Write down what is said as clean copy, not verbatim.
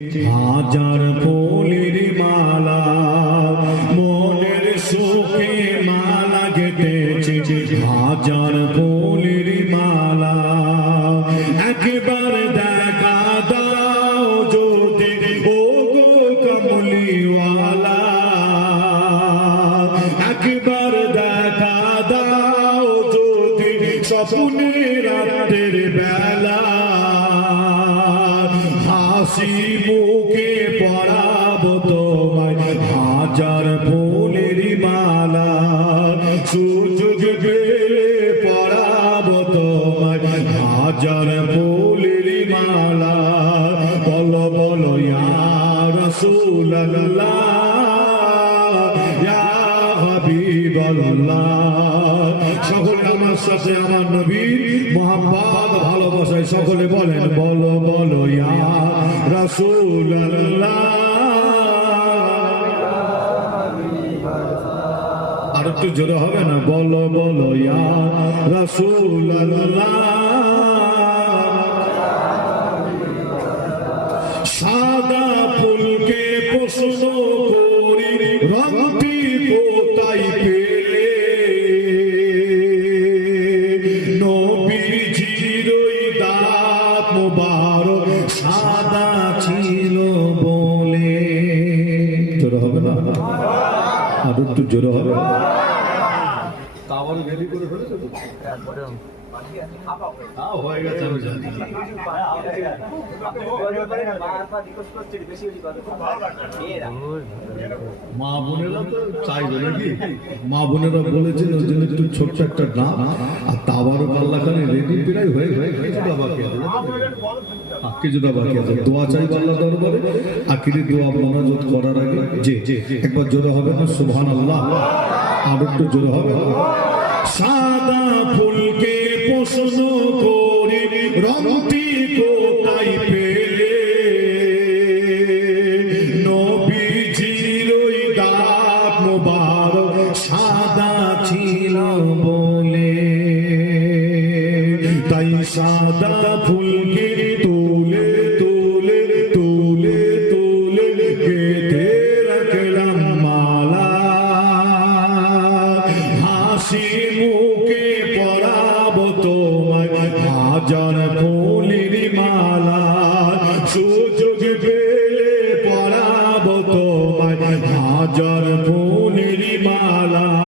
হাজার ফুলের মালা মনের সুখে মালা গেঁথেছে, হাজার ফুলের মালা একবার দেখা দাও যদি ও গো কমলিওয়ালা, একবার দেখা দাও যদি স্বপ্নে রাতের বেলা, হাসি মুখে পরাবো তোমায় হাজার ফুলের মালা, সুযোগ পেলে পরাবো তোমায় হাজার ফুলের মালা। বলো বলো ইয়া রাসূলুল্লাহ ইয়া হাবিবাল্লাহ। সকলে আমার সাথে আমার নবীর মোহাম্মদ ভালোবাসায় সকলে বলেন বলো বলো ইয়া রাসূলুল্লাহ। আর একটু জোরে হবে না, বলো বলো ইয়া রাসূলুল্লাহ। সাদা ফুলকে প্রশ্ন করি রংটি কোথায় পেলে, নবীজির ওই দাঁত মোবারক সাদা ছিল বলে। জোরে হবে না, আর একটু জোরে হবে। হয়ে গেছে আমি জানি। মা বোনেরা তো চাইবে নাকি, মা বোনেরা বলেছেন ওই জন্য একটু ছোট্ট একটা নাম আর তাবারও পাল্লাখানে রেডি প্রায় হয়ে কিছুটা বাকি আছে, কিছুটা বাকি আছে। দোয়া চাইবে আল্লাহ দরবারে, আখিরি দোয়া মোনাজাত করার আগে যে একবার জোরে হবে না সুবহানাল্লাহ, আর একটু জোরে হবে। সাদা ফুলকে প্রশ্ন করি রংটি কোথায় পেলে, নবীজির ওই দাঁত মোবারক সাদা ছিল বলে, তাই সাদা ফুলকে তুলে তুলে তুলে তুলে গেঁথে রাখলাম মালা, হাসি মুখে পরাবো তোমায় হাজার ফুল